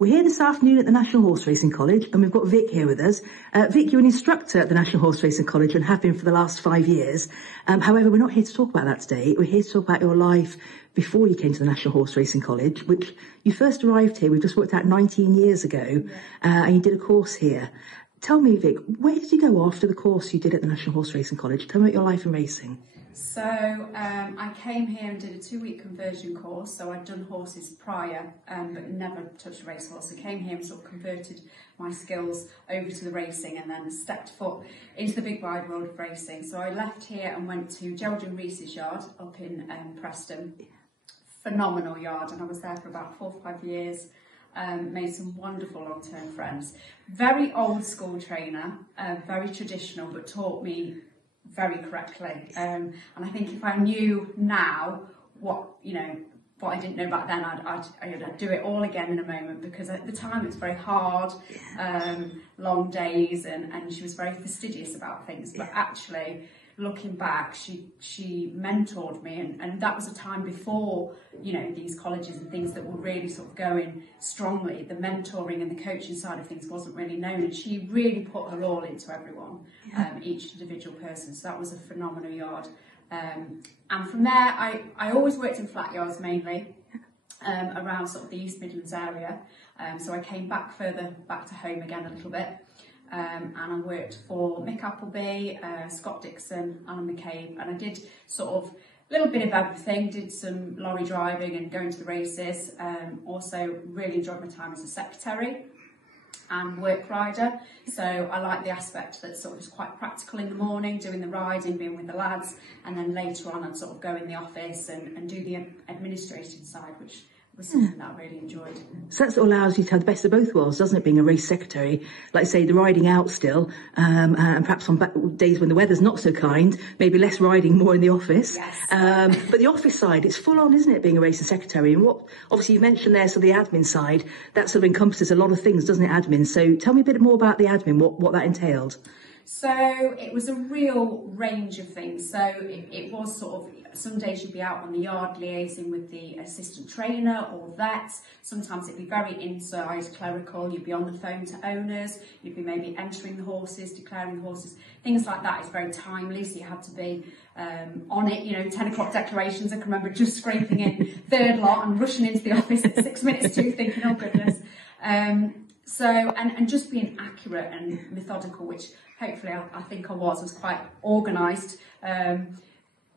We're here this afternoon at the National Horse Racing College, and we've got Vic here with us. Vic, you're an instructor at the National Horse Racing College and have been for the last 5 years. However, we're not here to talk about that today. We're here to talk about your life before you came to the National Horse Racing College, which you first arrived here, we've just worked out 19 years ago, and you did a course here. Tell me, Vic, where did you go after the course you did at the National Horse Racing College? Tell me about your life in racing. So I came here and did a 2-week conversion course. So I'd done horses prior, but never touched a racehorse. I came here and sort of converted my skills over to the racing and then stepped foot into the big wide world of racing. So I left here and went to Gerald and Reese's yard up in Preston. Phenomenal yard, and I was there for about 4 or 5 years. Made some wonderful long-term friends. Very old school trainer, very traditional, but taught me very correctly. And I think if I knew now what I didn't know back then, I'd do it all again in a moment, because at the time it's very hard, long days, and she was very fastidious about things. But actually, looking back, she mentored me, and that was a time before, these colleges and things that were really sort of going strongly. The mentoring and the coaching side of things wasn't really known, and she really put her all into everyone, each individual person. So that was a phenomenal yard. And from there, I always worked in flat yards mainly, around sort of the East Midlands area. So I came back to home again a little bit. And I worked for Mick Appleby, Scott Dixon, Alan McCabe, and I did sort of a little bit of everything. Did some lorry driving and going to the races. Also really enjoyed my time as a secretary and work rider. So I like the aspect that sort of is quite practical in the morning, doing the riding, being with the lads, and then later on I'd sort of go in the office and do the administration side, which was something that I really enjoyed. So that allows you to have the best of both worlds, doesn't it, being a race secretary? Like I say, the riding out still, and perhaps on days when the weather's not so kind, maybe less riding, more in the office. Yes. But the office side, it's full on, isn't it, being a racing secretary? And what, obviously you mentioned there, so the admin side, that sort of encompasses a lot of things, doesn't it, admin? So tell me a bit more about the admin, what that entailed. So it was a real range of things. So it was sort of, some days you'd be out on the yard liaising with the assistant trainer or vets. Sometimes it'd be very inside clerical. You'd be on the phone to owners. You'd be maybe entering the horses, declaring horses. Things like that is very timely, so you had to be on it. 10 o'clock declarations. I can remember just scraping in third lot and rushing into the office at 6 minutes to, thinking, oh goodness. So just being accurate and methodical, which hopefully I think I was quite organised.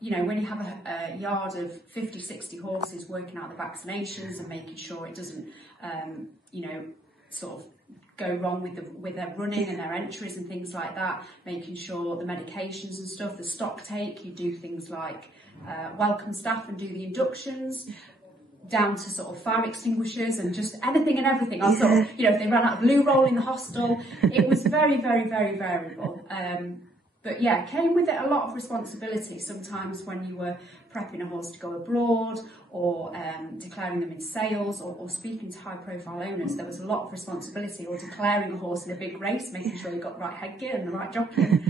When you have a yard of 50, 60 horses working out the vaccinations and making sure it doesn't, sort of go wrong with their running and their entries and things like that, making sure the medications and stuff, the stock take, you do things like welcome staff and do the inductions, down to sort of fire extinguishers and just anything and everything. I sort of, if they ran out of blue roll in the hostel, it was very, very, very variable. But yeah, came with it a lot of responsibility. Sometimes when you were prepping a horse to go abroad, or declaring them in sales, or speaking to high profile owners, there was a lot of responsibility, or declaring a horse in a big race, making sure you got the right headgear and the right jockey.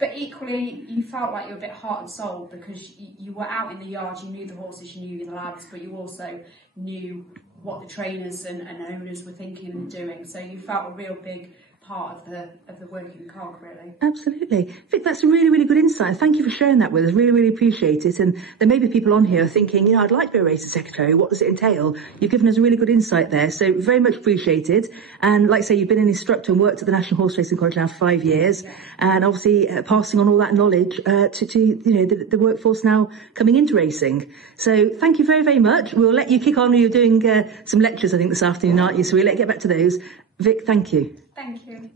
But equally, you felt like you were a bit heart and soul, because you were out in the yard, you knew the horses, you knew the lads, but you also knew what the trainers and owners were thinking and doing. So you felt a real big part of the working cog, really. Absolutely. Vic, that's a really, really good insight. Thank you for sharing that with us. Really, really appreciate it. And there may be people on here thinking, I'd like to be a racing secretary. What does it entail? You've given us a really good insight there. So very much appreciated. And like I say, you've been an instructor and worked at the National Horse Racing College now for 5 years. And obviously passing on all that knowledge to the workforce now coming into racing. So thank you very, very much. We'll let you kick on. You're doing some lectures, I think, this afternoon, aren't you? So we'll let you get back to those. Vic, thank you. Thank you.